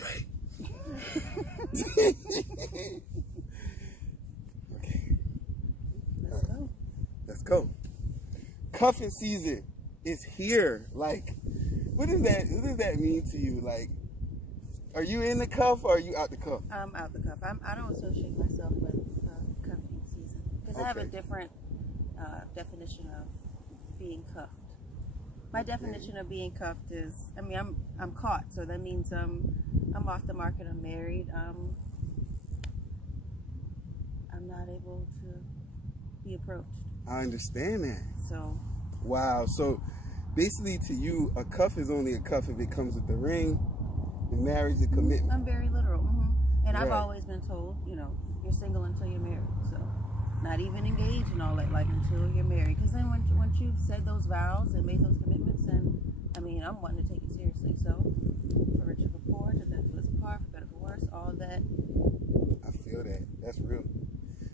straight. Okay. Let's go. Let's go. Cuffing season is here. Like, what does that mean to you? Like, are you in the cuff or are you out the cuff? I'm out the cuff. I don't associate myself with cuffing season because I have a different definition of being cuffed. My definition of being cuffed is, I mean, I'm caught, so that means I'm off the market. I'm married. I'm not able to be approached. I understand that. So. Wow. So basically, to you, a cuff is only a cuff if it comes with the ring. The marriage, the commitment. I'm very literal. And right. I've always been told, you know, you're single until you're married. So not even engaged and all that, like until you're married. Because then once you've said those vows and made those commitments, and I mean, I'm wanting to take it seriously. So for richer, for poor, to death do us part, for better, for worse, all that. I feel that. That's real.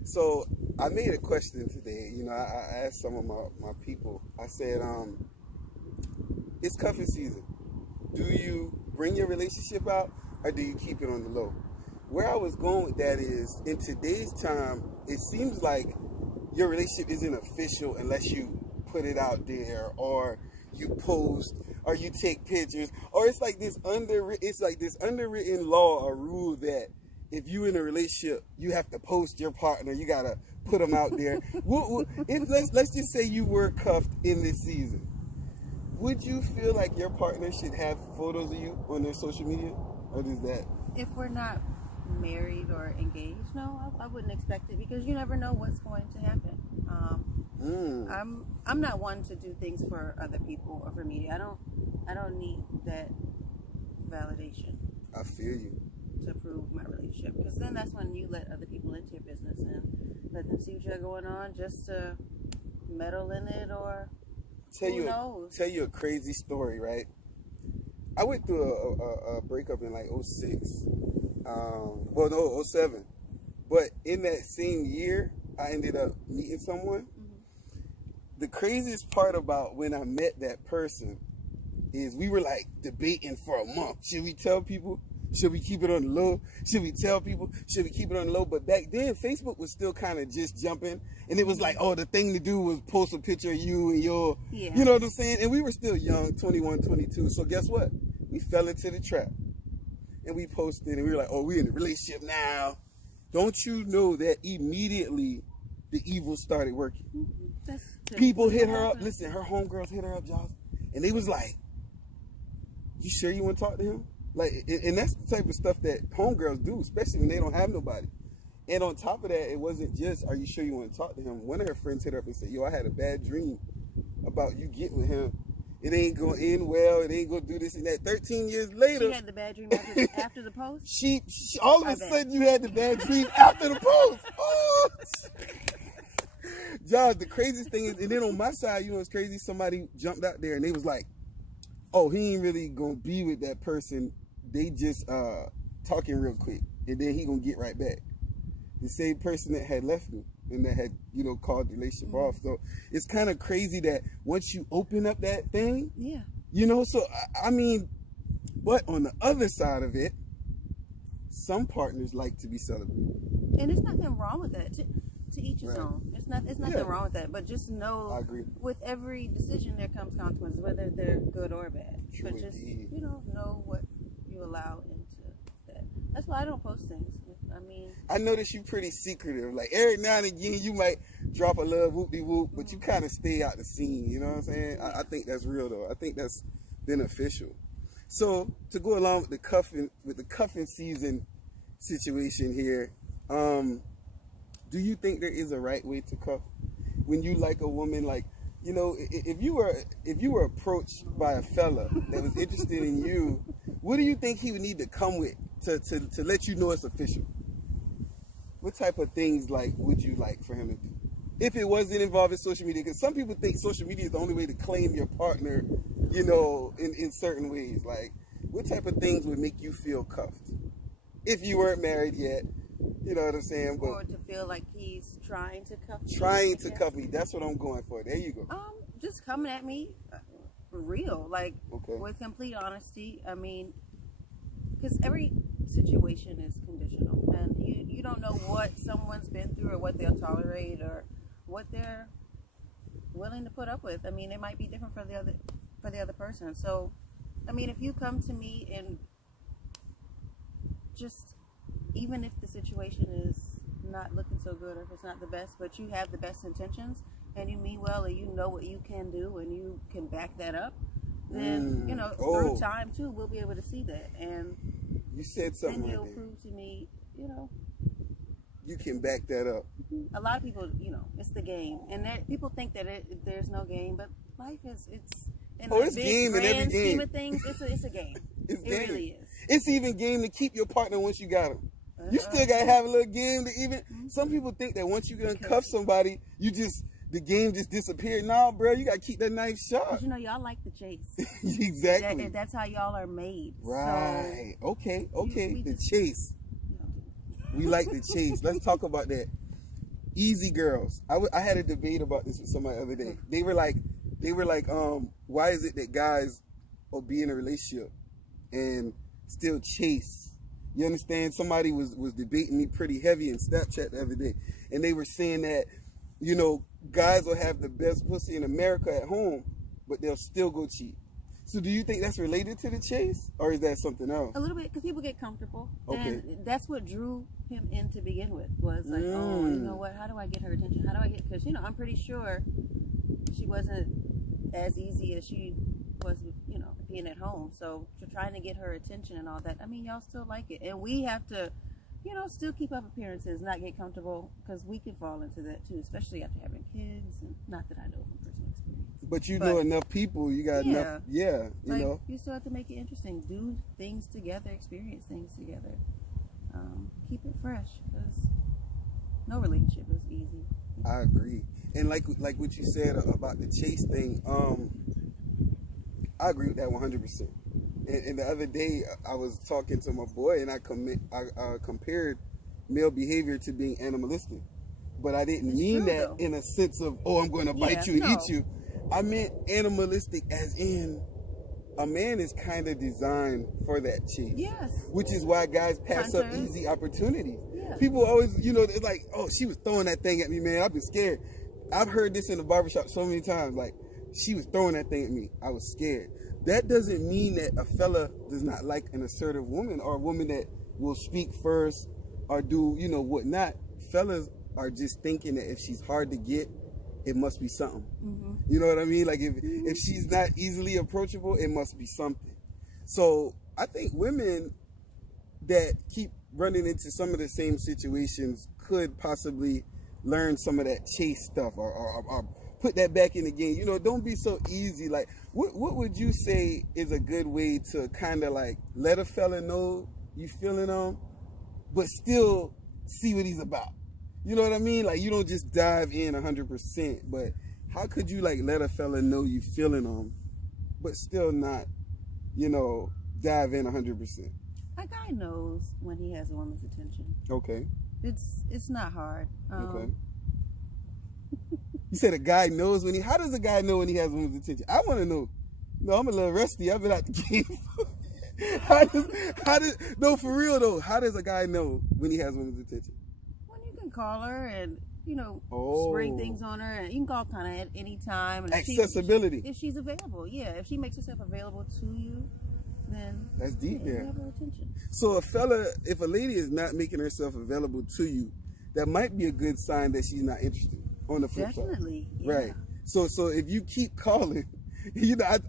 So I made a question today. You know, I asked some of my people. I said, it's cuffing season. Do you bring your relationship out or do you keep it on the low? Where I was going with that is, in today's time, it seems like your relationship isn't official unless you put it out there or you post or you take pictures, or it's like this underwritten law or rule that if you in a relationship, you have to post your partner. You gotta put them out there. Let's just say you were cuffed in this season. Would you feel like your partner should have photos of you on their social media, or is that? If we're not married or engaged, no, I wouldn't expect it because you never know what's going to happen. I'm not one to do things for other people or for media. I don't need that validation. I feel you. To prove my relationship, because then that's when you let other people into your business and let them see what you got going on just to meddle in it, or who knows? Tell you a crazy story, right? I went through a breakup in like 06. Well, no, 07. But in that same year, I ended up meeting someone. The craziest part about when I met that person is we were like debating for a month. Should we tell people? Should we keep it on the low? Should we tell people? Should we keep it on the low? But back then, Facebook was still kind of just jumping. And it was like, oh, the thing to do was post a picture of you and your, you know what I'm saying? And we were still young, 21, 22. So guess what? We fell into the trap. And we posted and we were like, oh, we're in a relationship now. Don't you know that immediately the evil started working? People hit her up. Listen, her homegirls hit her up, Josh. And they was like, you sure you want to talk to him? Like, and that's the type of stuff that homegirls do, especially when they don't have nobody. And on top of that, it wasn't just, are you sure you want to talk to him? One of her friends hit her up and said, yo, I had a bad dream about you getting with him. It ain't going to end well. It ain't going to do this and that. 13 years later. She had the bad dream after the post? She all of a sudden, you had the bad dream after the post. Oh. Josh, the craziest thing is, and then on my side, you know what's crazy? Somebody jumped out there and they was like, oh, he ain't really going to be with that person. They just talking real quick, and then he gonna get right back. The same person that had left me and that had, you know, called the relationship off. So it's kind of crazy that once you open up that thing, you know. So I mean, but on the other side of it, some partners like to be celebrated, and there's nothing wrong with that. To each his own. It's nothing wrong with that. But just know, I agree. With every decision there comes consequences, whether they're good or bad. True but just indeed. Know what you allow into that. That's why I don't post things. I mean, I notice you pretty secretive. Like every now and again, you might drop a little whoop-de-whoop, but you kind of stay out the scene. You know what I'm saying? I think that's real though. I think that's beneficial. So to go along with the cuffing season situation here, do you think there is a right way to cuff? When you like a woman, like, you know, if you were approached by a fella that was interested in you, what do you think he would need to come with to let you know it's official? What type of things like would you like for him to do? If it wasn't involving social media, because some people think social media is the only way to claim your partner, you know, in certain ways. Like, what type of things would make you feel cuffed? If you weren't married yet, you know what I'm saying? But or to feel like he's trying to cuff me. Trying to cuff me. That's what I'm going for. There you go. Just coming at me real, like with complete honesty. I mean, because every situation is conditional, and you don't know what someone's been through or what they'll tolerate or what they're willing to put up with. I mean, it might be different for the other person. So, I mean, if you come to me and just, even if the situation is not looking so good or if it's not the best, but you have the best intentions and you mean well and you know what you can do and you can back that up, then through time too we'll be able to see that, and you said something. Then you'll prove to me, you can back that up. A lot of people, it's the game, and people think that there's no game, but life is in it's big, game in every game. Scheme of things, it's a game. It really is. It's even game to keep your partner once you got him. You still gotta have a little game to even. Some people think that once you can cuff somebody, the game just disappeared. Nah, bro, you gotta keep that knife sharp. But y'all like the chase. Exactly. That's how y'all are made. Right. So okay. The chase. We like the chase. Let's talk about that. Easy girls. I had a debate about this with somebody the other day. They were like, why is it that guys will be in a relationship and still chase? You understand? Somebody was debating me pretty heavy in Snapchat the other day, and they were saying that, guys will have the best pussy in America at home, but they'll still go cheat. So do you think that's related to the chase, or is that something else? A little bit, because people get comfortable. Okay. And that's what drew him in to begin with, was like, oh, you know what, how do I get her attention? How do I get, because, I'm pretty sure she wasn't as easy as she was, being at home. So trying to get her attention and all that, I mean, y'all still like it. And we have to, still keep up appearances, not get comfortable, because we can fall into that too, especially after having kids. And not that I know from personal experience. But you know enough people, you got enough, you know. You still have to make it interesting. Do things together, experience things together. Keep it fresh, because no relationship is easy. I agree. And like what you said about the chase thing, I agree with that 100%. And the other day, I was talking to my boy, and I compared male behavior to being animalistic. But I didn't mean that in a sense of, I'm going to bite you and eat you. I meant animalistic as in a man is kind of designed for that chase. Yes. Which is why guys pass up easy opportunities. Yeah. People always, it's like, she was throwing that thing at me, man. I've been scared. I've heard this in the barbershop so many times, like, she was throwing that thing at me. I was scared. That doesn't mean that a fella does not like an assertive woman, or a woman that will speak first or do, whatnot. Fellas are just thinking that if she's hard to get, it must be something. Mm-hmm. You know what I mean? Like if she's not easily approachable, it must be something. So I think women that keep running into some of the same situations could possibly learn some of that chase stuff or put that back in the game. Don't be so easy. Like, what would you say is a good way to kind of like let a fella know you feeling him, but still see what he's about? You know what I mean? Like, you don't just dive in 100%, but how could you like let a fella know you feeling him, but still not, dive in 100%? A guy knows when he has a woman's attention. Okay. It's not hard. Okay. You said a guy knows how does a guy know when he has a woman's attention? I want to know. I'm a little rusty. I've been out the game. No, for real though, how does a guy know when he has a woman's attention? When you can call her and, spring things on her, and you can call kind of at any time. And accessibility. If she's available, yeah. If she makes herself available to you, then that's deep there. You have her attention. So if a lady is not making herself available to you, that might be a good sign that she's not interested. On the flip side. Definitely. Yeah. Right. So if you keep calling,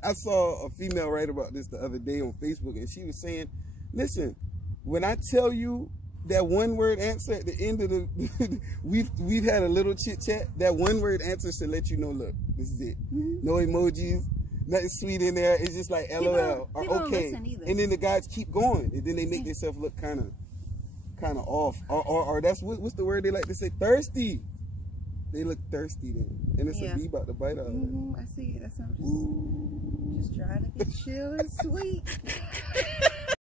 I saw a female write about this the other day on Facebook, and she was saying, listen, when I tell you that one word answer at the end of the we've had a little chit chat, that one word answer should let you know, look, this is it. Mm-hmm. No emojis, nothing sweet in there. It's just like LOL or okay. And then the guys keep going, and then they make themselves look kind of off, or that's what's the word they like to say, thirsty. They look thirsty then, and it's a bee about to bite out. I see it. That's just trying to get chill and sweet.